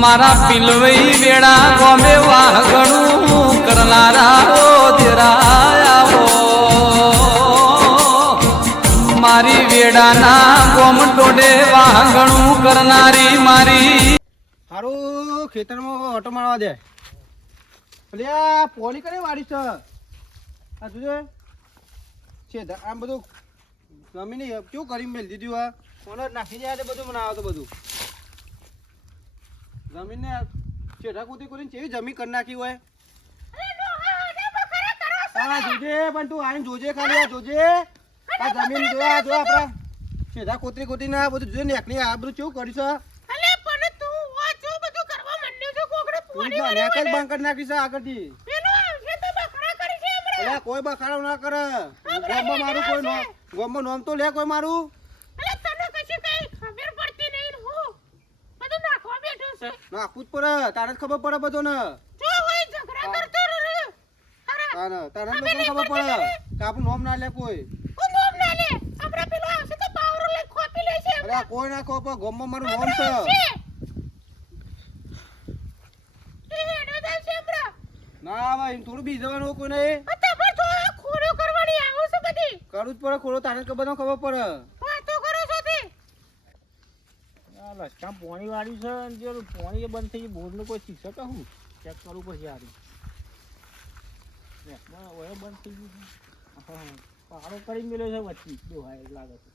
મારા પિલવઈ વેળા ગોમે વાઘણું કરનારા દેરાયાઓ મારી વેડાના ગોમ ટોડે વાઘણું કરનારી મારી હારું ખેતરમાં ઓટો મારવા દે અલ્યા પોલી કરે વાડી છે આ જોજે છે આમ બધું જમીને કેવું કરી મેલ દીધું આ કોને નાખી જાય બધું બનાવો તો બધું જમીનને છેડા કૂદી કરીને કેવી જમીન કરી નાખી હોય હા જોજે પણ તું આવીને જોજે ખાલી આ જોજે આ જમીન જોયા જો આપડા છેડા કોતરી કોતરી ના બધું જોઈ ને આ બધું કેવું કર્યું છે કોઈ બખાડો ના કરે ગોમમાં મારું કોઈ ગોમમાં નોમ તો લે કોઈ મારું નાખવું જ પડે તારે જ ખબર પડે બધો ને તારે લોકોને ખબર પડે કે આપણું નોમ ના લે કોઈ કોઈ ના ખબર ગોમમાં મારું નોમ છે ના ભાઈ થોડું બી જવાનું કોઈ નહીં કરું જ પડે ખોડો તારે બધા ખબર પડે લસકા પોણી વાળી છે જે પોણી બંધ થઈ ગઈ બોર્ડ નું કોઈ શિક્ષક હું ચેક કરું પછી યાર બંધ થઈ ગયું પાડો કરી મેળ્યો છે વચ્ચે દોહાય લાગે છે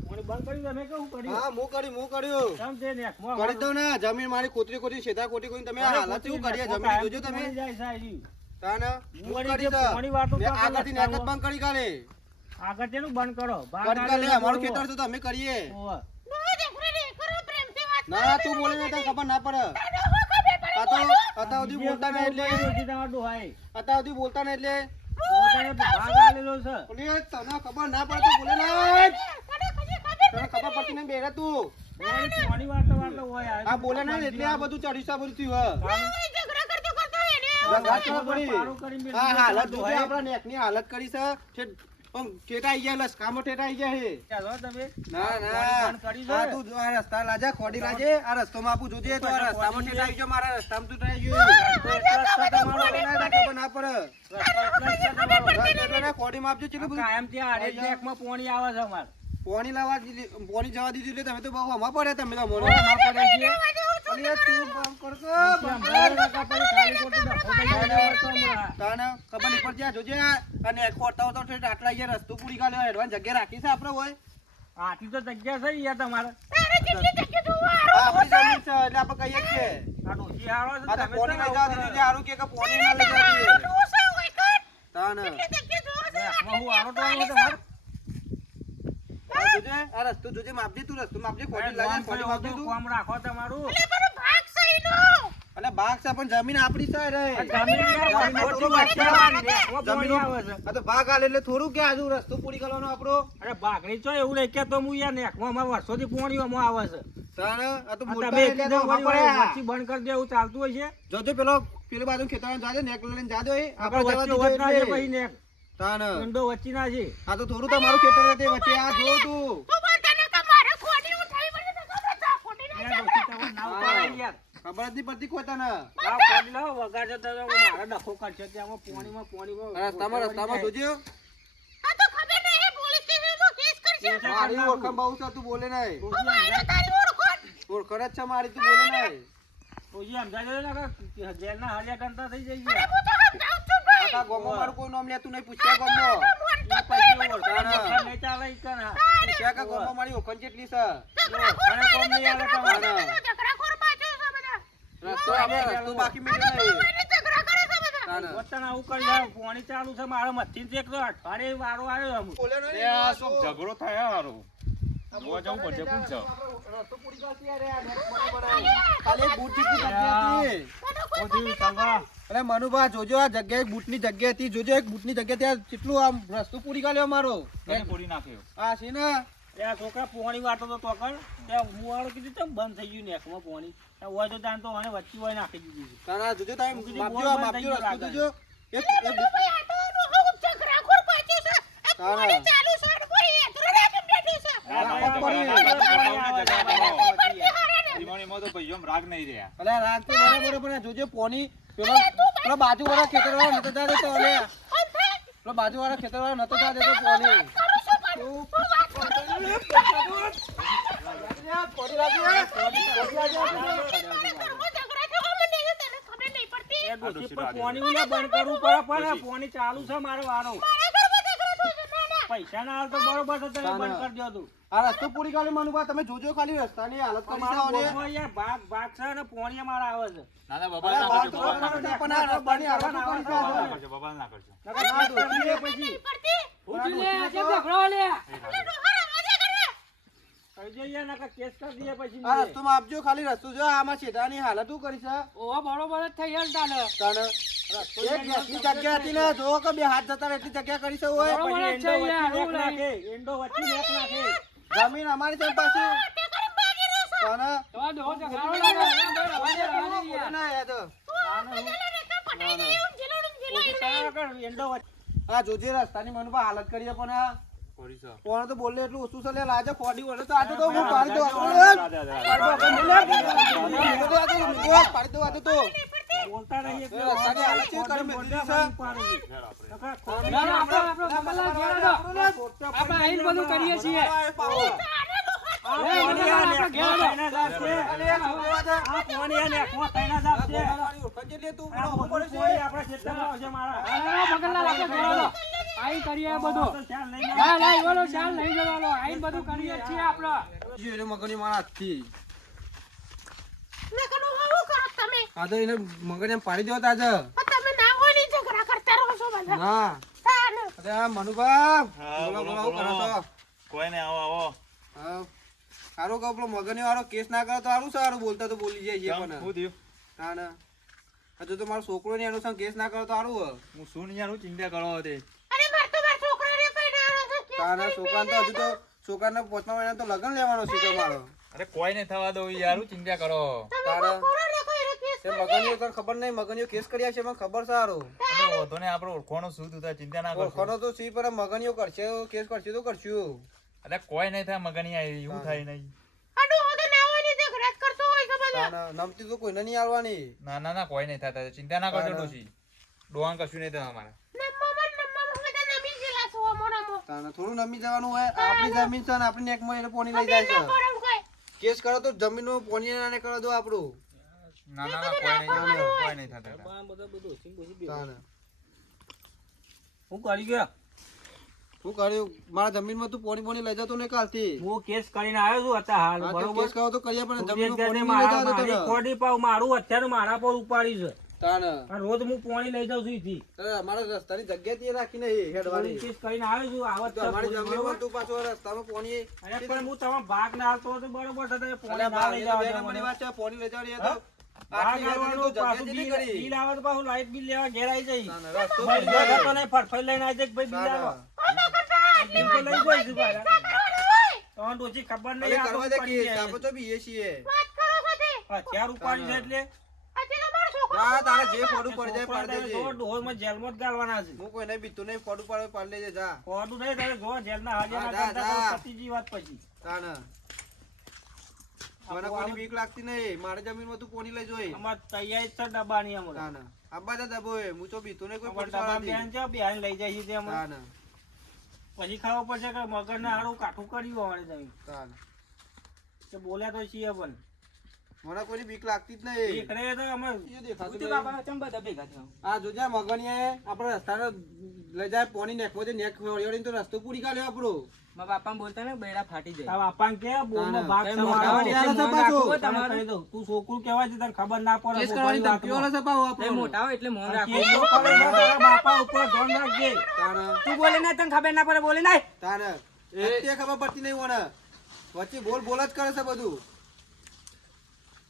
પોણી બંધ કરી તમે કેવું કર્યું હા હું કર્યું કેમ છે ને કરી દો ને જમીન મારી કોતરી કોતરી છેડા કોટી કોઈ તમે હાલત શું કરીએ જમીન જોજો તમે જાય સાહેબ તાને હું કરી દો પોણી વાટો આગળથી નાકત બંધ કરી કાલે આગળ તેનું બંધ કરો બંધ કાલે અમારું ખેતર તો તમે કરીએ ના તું બોલે ને તને ખબર ના પડે અતાવધી બોલતા ને એટલે અતાવધી બોલતા ને એટલે ભાગ આલેલો છે તને ખબર ના પડે તો બોલે ના તને ખબર પડતી ને બેરા તું પાણી વાળતો હોય આ બોલે ના એટલે આ બધું ચડીસા બધું થયું હા હાલત જોઈ આપણા નેકની હાલત કરી છે પણ ઠેટા આઈ ગયા લસકામાં ઠેટા આઈ ગયા હે ચાલો તમે ના આ તું જો આ રસ્તા લાજા ખોડી લાજે આ રસ્તામાં આપું જોજે તો આ રસ્તામાં ઠેટા આવી ગયો મારા રસ્તામાં તું ટ્રાઈ ગયો ખબર ના પડે રસ્તા ખોડી માં આપજો ચેલું બધું કાયમ ત્યાં આડે ટ્રેકમાં પોણી આવે છે અમાર પોણી લાવવા પોણી જવા દીધું એટલે તમે તો બહુ હમા પડે તમે તો મોનો હમા પડે છે અલી તું કામ કરતો તાને ખબર નહીં પડતી જોજે અને ખોટાઓ તો આટલા અહીંયા રસ્તો પૂરી કાલે એડવાન્સ જગ્યા રાખી છે આપણે હોય આટલી તો જગ્યા છે યાર તમારે આપણી જમીન છે એટલે આપણે કહીએ છીએ આ ડોસી હારો છે તમે પોણી લઈ જાવ દીધું જે હારું કે પોણી ના લઈ જાવ તાને હું હારો તો આવો તમારે જોજે આ રસ્તો જોજે માપજે તું રસ્તો માપજે ખોટી લાગે ખોટી માપજે તું કામ રાખો તમારું અને ભાગ છે પણ જમીન આપણી છે રે જમીન તો ભાગ આલે એટલે થોડું કે આજુ રસ્તો પૂરી કરવાનો આપણો અરે ભાગરી છો એવું નહીં કે તો હું યાર નેકમાં અમાર વર્ષોથી પોણીમાં આવે છે તારે આ તો મોટા એટલે તો વચ્ચે બંધ કરી દે એવું ચાલતું હોય છે જોજો પેલો બાજુ ખેતરમાં જાજે નેક લઈને જાજો એ આપણે જવા દીધો એટલે પછી નેક તાને કંડો વચ્ચે ના છે આ તો થોડું તમારું ખેતર છે વચ્ચે આ જો તું ખબર નથી પડતી કોઈ તને વગાડે તો મારા ડખો કરશે ત્યાં પોણીમાં રસ્તામાં જોજો મારી ઓળખાણ બહુ છે તું બોલે નહીં ઓળખાણ જ છે મારી તું બોલે નહીં જેલના હાલ્યા ગણતા થઈ જાય ગોમો મારું કોઈ નામ લેતું નહીં પૂછ્યા ગોમો ગોમો મારી ઓળખાણ જેટલી છે રસ્તો બાકી મેળ્યો નહીં પાણી ચાલુ છે મારા મથી અઠવાડિયે વારો આવ્યો ઝઘડો થાય હારો મનુભા જોજો આ જગ્યાએ બૂટ ની જગ્યા હતી જોજો એક બૂટ ની જગ્યા ત્યાં કેટલું આમ રસ્તો પૂરી કાઢ્યો મારો પૂરી નાખ્યો હા છે ને ત્યાં છોકરા પોણી વાટો તો ટોકર ત્યાં મુવાળો કીધું ચમ બંધ થઈ ગયું નેકમાં પોણી હોય તો ત્યાં તો મને વચ્ચે હોય નાખી દીધી તારા જોજો ટાઈમ માપજો રસ્તો જોજો એક એમાં તો ભાઈઓ રાગ નહીં રહ્યા. અલે રાત તો બરાબર પણ જોજો પોની પેલો બાજુવાળા ખેતરવાળો નતો જા દેતો અલે પેલો બાજુવાળા ખેતરવાળો નતો જા દેતો પોની પોની ચાલુ છે મારો વારો પૈસા ના હાલ તો બરોબર છે તમે બંધ કરી દો તું આ રસ્તો પૂરી કરી મનુભા તમે જોજો ખાલી રસ્તાની હાલત કરી છે યાર ભાગ છે ને પોણી મારા આવે છે ના ના બાબા ના કરજો, બાબા ના કરજો. પણ આ રસ્તાની હાલત કરી બાબા ના કરજો, બાબા ના કરજો. પછી કેસ કરી દઈએ પછી આ રસ્તોમાં આપજો ખાલી રસ્તો જો આમાં છેડાની હાલત શું કરી છે ઓહો બરોબર જ થઈ યાર તાને એક એટલી જગ્યા હતી ને જો કે બે હાથ જતા એટલી જગ્યા કરી છે ઓય એન્ડો વચ્ચે નેક નાખે જમીન અમારી છે પાછી તાને હા જોજે રસ્તાની મનુભા હાલત કરીએ પણ આ કરી છે. કોણ તો બોલે એટલું ઓછું છે લે લાજે ખોડી વળે તો આજે તો હું પાડી દઉં પાડી દઉં આજે તો બોલતા નહીં એટલે રસ્તાની હાલત છે કરી મેં દીધી છે આપણે આઈન બધું કરીએ છીએ મગની મારા હાથથી આ તો એને મગજ એમ પાડી દેવો તાજે ના અરે આ મનુભા બોલો બોલો શું કરો છો કોઈ નહીં, આવો આવો. હા સારું કહો પેલો મગની વાળો કેસ ના કરે તો સારું સારું બોલતા તો બોલી જાય છે કેમ? પણ શું થયું? ના ના હજુ તો મારો છોકરો ને એનું કેસ ના કરે તો સારું હોય હું શું નહીં યાર, હું ચિંતા કરો તે. તારા છોકરા તો હજુ તો છોકરાને 5મા મહિના તો લગ્ન લેવાનો છે તો મારો અરે કોઈ નહીં થવા દો યાર, હું ચિંતા કરો. તારા એ મગનીઓ તને ખબર નહીં મગનીઓ કેસ કર્યા છે મને ખબર છે સારું અને વધુ ને આપણે ઓળખવાનું શું થયું, ચિંતા ના કરશો. ઓળખાનો તો સી પર મગનીઓ કરશે કેસ કરશે તો કરશું અરે કોઈ નહીં થાય મગની આવી, એવું થાય નહીં. તારા નમતી તો કોઈને નહીં આવવાની ના ના ના કોઈ નહીં થતા, ચિંતા ના કરજો ડોશી. ડોહાણ કશું નહીં થાય અમારે. તારા થોડું નમી જવાનું હોય આપણી જમીન છે ને આપણી નેકમાં એને પોણી લઈ જાય છે કેસ કરો તો જમીનનું પોણી ના કરો દો આપણું ના ના ના કોઈ નહીં થતા. તારા હું કરી ગયો શું કર્યું મારા જમીનમાં તું પોણી લઈ જતો ને કાલથી હું કેસ કરીને આવ્યો છું અત્યારે હાલ હા, તો બરોબર કેસ કરો તો કરીએ પણ જમીનનું અત્યારે પોણી લઈ જતો મારી ખોડી પાવ મારું અત્યારે મારા પર ઉપાડી છે તારા આ રોજ હું પાણી લઈ જાઉં છું ઈથી. અમારા રસ્તાની જગ્યા તે રાખીને હેડવાની કેસ કરીને આવ્યો છું આવત તો અમારી જમીનમાં તું પાછો રસ્તામાં પોણી અરે પણ હું તમારો ભાગ ના આવતો તો બરોબર છે તમે પાણી અલ્યા ના બા, લઈ એને જાવ બે છો નંબરની મને. વાત છે પોણી લઈ જવાની એ તો ભાગ આટલી આવવાનું વેદની તો પાછું જગ્યા બિલ જેટલી કરી બિલ આવે તો પાછું લાઈટ બિલ લેવા ઘેર આવી જઈ ના, ના, રસ્તો ભાઈ બની જાય. તો નહીં ફટફટ લઈને આવી જાય ભાઈ બિલ આવો બિલ તો લઈ જઈશ ભાઈ તમને તો ઓછી ખબર અરે નહીં આ તો કરવા દે ઉપાડી કેસ, જાય. આપણે તો બીએ છીએ હથિયાર ઉપાડી છે એટલે ના તારે જે ફોડું પડી જાય પાડી દેજે જો ડોહોમાં જેલમાં જ ગાળવાના છે હું કોઈને બીતું નહીં ફોડું પાડી લેજે જા કોડું નહીં તારે જો જેલના હાજર ના જા, કરતા જા. તો પતીજી વાત પછી તાને મને કોઈની બીક લાગતી નહીં મારી જમીનમાં તું કોની લઈ જોઈ અમાર તૈયારી છે ડબ્બાની અમારે તાને આબા જા દબો એ હું તો બીતું નહીં કોઈ અમાર પોલીસ ડબ્બા વાળાથી. બેન છે બેન લઈ જાય છે તે અમે તાને પછી ખાવા પડશે કે મગજને હારું કાઠું કર્યું અમારે તમે તાને કે બોલ્યા તો છીએ પણ મને કોઈની બીક લાગતી જ નહીં એકડે તો અમે એ દેખાતું નહીં. આ જોજે મગનીએ આપણે રસ્તાને લઈ જાય પોણી નેકમાં જે નેક વળીને તો રસ્તો પૂરી કાઢ્યો આપણો તારા બાપાને કે બોલનો ભાગ એ છે મોટા મારો. વડિયાનો છે પાછો. તને કહી દઉં, તું છોકરું કહેવાય છે તને ખબર ના પડે કેસ કરવાની ધમકીઓ આલે છે પાછો આપણો. કેસ તો કરે છે, તારા બાપા ઉપર ધ્યાન રાખજે. તાને તાને એ તે ખબર પડતી નહીં ઓને વચ્ચે બોલ બોલ જ કરે છે બધું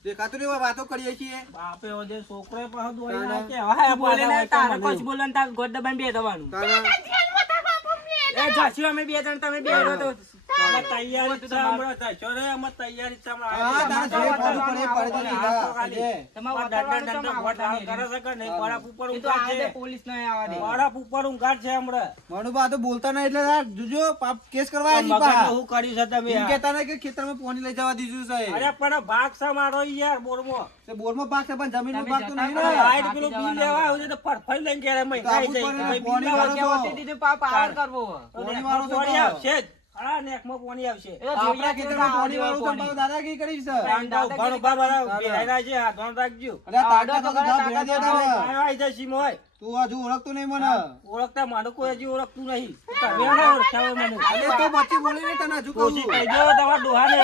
દેખાતું નહીં વાતો કરીએ છીએ બાપે ઓજે છોકરોએ પાછો દોડી તારા- નાખે. હવે બોલે ના તારે કશું બોલવાનું તારે ગોદ દબાઈને બે દવાનું. તાને એ જાસ્યું અમે બે જણ તમે બે રહો તો અમે તૈયારી જ છે હમણાં થશો રે, અમે તૈયારી જ છે હમણાં. હા, તારે જે પડવું પડે એ પડે તો લીધા. ખાલી. તમારે દંડ વાતાવરણ દંડ તમારે વોટ વાતાવરણ કરે છે કે નહીં? બરફ ઉપર એ તો ઊંઘાડ આ છે. દે પોલીસ નહીં આવવા દે. બરફ ઉપર ઊંઘાડ છે હમણાં. મનુભા આ તો બોલતા નહીં એટલે તાર જોજો પાપ કેસ કરવા આવી મગજમાં પા. શું કર્યું છે તમે એમ યાર? કહેતા નહીં કે ખેતરમાં પાણી લઈ જવા દીધું છે. અરે પણ ભાગ છે મારો યાર બોરમાં. તે બોરમાં પાક છે પણ જમીનનો તમે પાક તો જતા નહીં કરો. ને. લાઈટ પેલું બિલ લેવા આવ્યું છે તો ફટફટ લઈને ઘેરે મય તો ખાઈ આવું જાય. પડે ને, ભાઈ બિલ પાણી લેવા વાળો જવો. તો. વચ્ચે દીધી પાવર કરવો. તો પાણી નેકમાં વાળો તો પાણી તો. આવશે જ. હા, નેકમાં પાણી આવશે. એ તો આપણા જોઈએ ખેતરમાં કેવું પાણી વાળું તો પાણી. પાછું દાદાગીરી કરી છે. ઉભા ઉભા બધા બેહાયરા છે, હાથ ધોન રાખજો. અરે આ તાકાત આડો તો તો ખરા, ભેળા તાકાત દેતા તો ને. આવી જાય સીમ હોય. તું હજુ ઓળખતું નહીં મને. ઓળખતા મારું કોઈ હજી ઓળખતું નહીં. તમે ના ઓળખ્યા હોય મને. અરે તો બચ્ચી બોલી નહીં તને હજુ કહું કોશિશ છું. કરજો તમારા ડોહાને.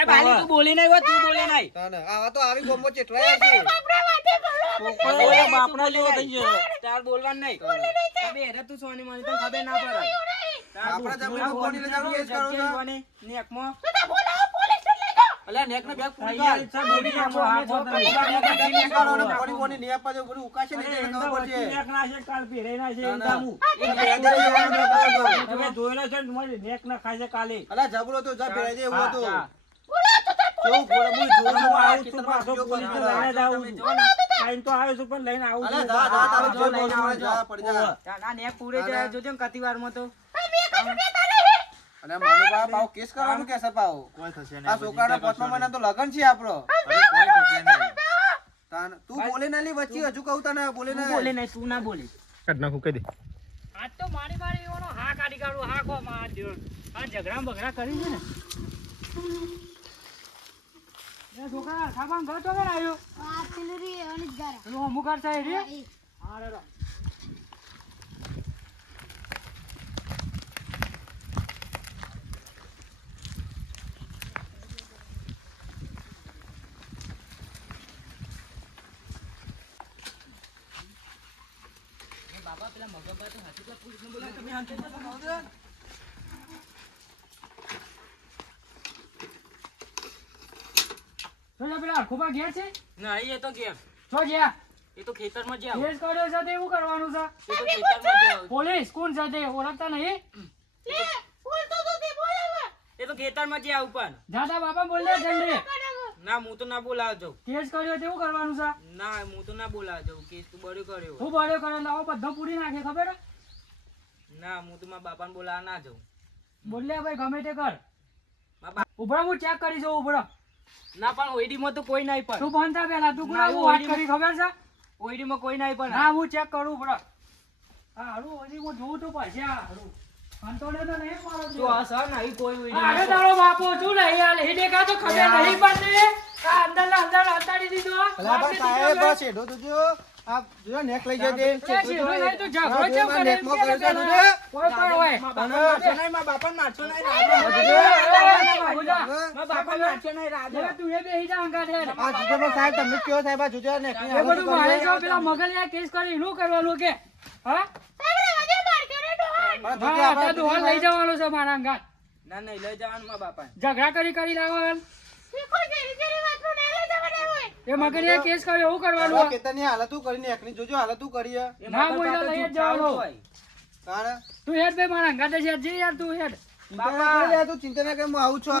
એ બાલી તું બોલી નહીં હોય, તું બોલી નહીં. તને આવા તો આવી ગોમો ચેટલાયા છે. ઓલા બાપડા જેવો થઈ ગયો. તાર બોલવાનું નહીં. તમે હેરે તું સોની માની તને ખબર ના પડે. આપણા જમીનમાં પાણી લઈ જવાનું કેસ કરો છો. નેકમાં અલ્યા નેકને બેગ પૂરી તૈયારી કર. છે, બોલી નાખો, હાથ ધોતા નેકને નહીં. બેગ પૂરી કરો અને પાણી પાણી નહીં આપવા દેવું. બધું ઉકાશે નહીં અરે એટલે એમ તો ખબર વચ્ચે પડશે. નેક ના છે, કાલ પહેરાઈ ના છે, એમ ના, તામું. એ ભેળા દે જવાનું ન કરતો. તમે જોયેલા છે ને, તમારી નેક ના ખાય છે કાલે. અલ્યા જબરો તો જા ભેળા દે એવું હા, હતું. હા. કેવું ઘોડે મુઈ જોઉં છું, હું આ આવું છું, ખેતરમાં પાછો આખીઓ પોલીસને કરી લઈને જ આવું તમે છું. લઈને તો આવ્યો છું, પણ લઈને આવું અલ્યા છું. જા જા તારે જો જો લઈને બોલવું આવો, પડે, જા પડી જા. આ નેક પૂરે જાય જોજો ને કતી વારમાં તો. અને માનુભા પાવ કેસ કરવાનું કે સપાવ. કોઈ થશે નહીં. આ છોકરાના પાંચમા મહિના તો લગન છે આપણો. અરે કોઈ થશે નહીં. તું બોલે ના લી વચ્ચે હજુ કહું તને બોલે તું ના. બોલે નહીં, તું ના બોલી. આજ તો મારી મારી એવાનો હા કાઢી કાઢું હા કો માં આ ઝઘડા બગડા કરી છે ને એ છોકરા સાબાન ઘર તો કેમ આવ્યો પેલું અમુક કરતા એ રે હા રે તો પેલા ખોબા ગયા છે નહીં, એ તો ગયા. છો ગયા એ તો ખેતરમાં જ્યાં. કેસ કર્યો છે તે એવું કરવાનું છે એ તો ખેતરમાં જ્યાં. પોલીસ કોણ છે તે ઓળખતા નહીં એ તો ખેતરમાં જ્યાં ઉપર. જાતા બાપા બોલ દે જલ્દી ના, હું તો ના બોલાવા જાઉં. કેસ કર્યો તે એવું કરવાનું છે ના, હું તો ના બોલાવા જાઉં. કેસ તો બળ્યો કર્યો. હું બળ્યો કરે લાવો બધો પૂરી નાખે ખબર હે? ના, હું તો મારા બાપાને બોલાવા ના જાઉં. બોલ્યા ભાઈ ગમે તે કર મારા બા- ઉભરો હું ચેક કરી જોઉં ઉભરો ના, પણ ઓઈડીમાં તો કોઈ નહીં પણ. તું બંધ થા પેલા તું ના, કોના હું વાત ઓઈડી- કરી ખબર છે ઓઈડીમાં કોઈ નહીં પણ. ના હું ચેક કરું ઉભરો હા હારું હજી હું જોઉં તો પછી આ હારું અંતોડે તો નહીં મારો તો આ સર નહીં કોઈ ઓઈડીમાં. અરે તારો બાપો શું નહીં હાલ એ દેખા તો ખબર નહીં પડતી આ અંદર ના અંદર અંતાડી દીધો અલ્યા પણ સાહેબ આ શેઢો તો જો આ જો નેક લઈ જાય એ શેઠો નહીં તો ઝઘડો કેમ કરે એમ નેકમાં કે કર્યું છે પેલા તું કોઈ પણ હોય મારા બાપાને મારશો નહીં, મારા બાપાને મારશો નહીં, રાધે. હવે તું એ બેહી જા અંગાત હેડ. આ જુજો પણ સાહેબ તમને કયો સાહેબ આ જુજો નેક એ બધું મારે જો પેલા મગલિયા કેસ કરી એનું કરવાનું કે હા હા અત્યારે દોહન લઈ જવાનું છે મારા અંગાત ના, નહીં લઈ જવાનું મારા બાપાને. ઝઘડા કરી લાવવાનું એ મગલિયા કેસ કર્યો એવું કરવાનું હોય. કેતનની હાલતું કરીને એકની જોજો હાલતું કરી એ ના, મગર બોલ્યા બાપા લઈ જ જૂઠા જવાનો. હોય. કારણ તું હેડ બે મારા અંગાતે છે જે યાર તું હેડ તું ચિંતા ના કર હું આવું છું મન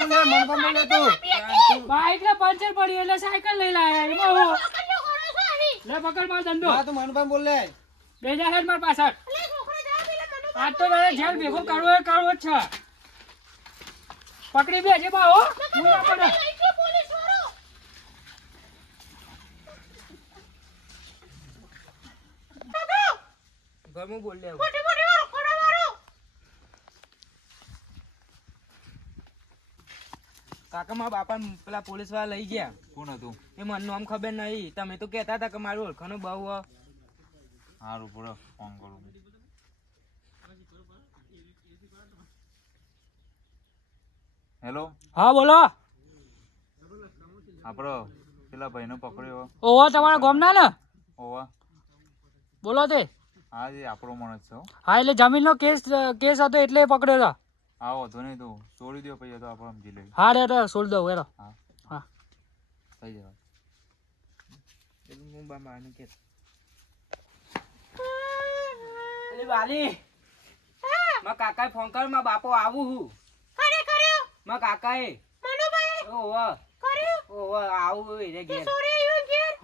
પર લે તું બાઈક ને પંચર પડી એટલે સાયકલ લઈ લાયા એમાં હું લે પકડ માર ધંધો હા તું મન પર બોલ લે બેજા હેડ માર પાછળ આજ તો તારે જેલ ભેગો કરવો જ છે પકડી બેજે બા હો હું ના પડે ઘરમાં બોલ લે. કાકા મારા બાપા પેલા પોલીસ વાળા લઈ ગયા. કોણ હતું? એ મને નામ ખબર નહીં. તમે તો કહેતા હતા કે મારું ઓળખાણું બહુ હે. હારું પૂરો ફોન કરું. હેલો, હા બોલો આપણો પેલા ભાઈનો પકડ્યો. ઓવા તમારા ગામના ને ઓવા બોલો તે હા એ આપણો માણસ છે હો. હા એટલે જમીનનો કેસ હતો એટલે પકડ્યો હતો આવો તો નહીં તો છોડી દો પછી તો આપણે સમજી લઈએ. હા રે છોડ દઉં એરો હા હા થઈ જાય. હું બા મારને કહેતો. અલી વાલી મારા કાકાએ ફોન કર્યો, મારા બાપો આવું હું. માં કાકા એ ઓવા ઓવા આવું રે ઘેર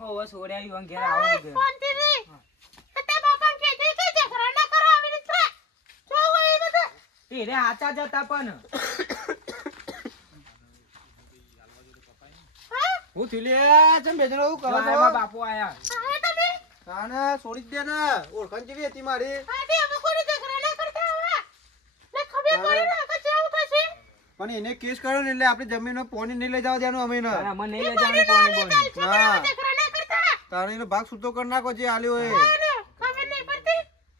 ઓવા સોડ્યા ઈ ઘેર આવું ઘેર એ રે હાચા જતા પણ હું થીલે ચમ બેજરો એવું કરો છો આયા બાપુ આયા કાને છોડી જ દે ને ઓળખાણ કેવી હતી મારી પણ એને કેસ કર્યો ને એટલે આપણી જમીનનો પાણી નહીં લઈ જવા દેવાનું અમે ને અરે મને નહીં લઈ જવાનું પાણી બોની ના તારે એનો ભાગ છૂટો કરી નાખો જે આલ્યો હોય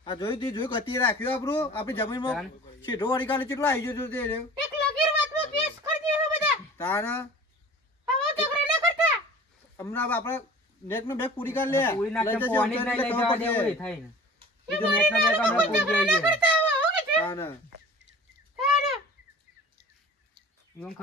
આ જોઈ કતી રાખ્યો આપણું આપણી જમીનમાં સીધો વળી કાલે કેટલો આવી ગયો તે રે તારે હમણાં આપણે નેક નો બેગ પૂરી કરી લે પૂરી નાખે લઈ જજો, પાણી જ નહીં લઈ જવા દેવું એ થાય ને બીજું નેટ નો બેગ હમણાં પૂરી આવી ગયો તાને ઈવન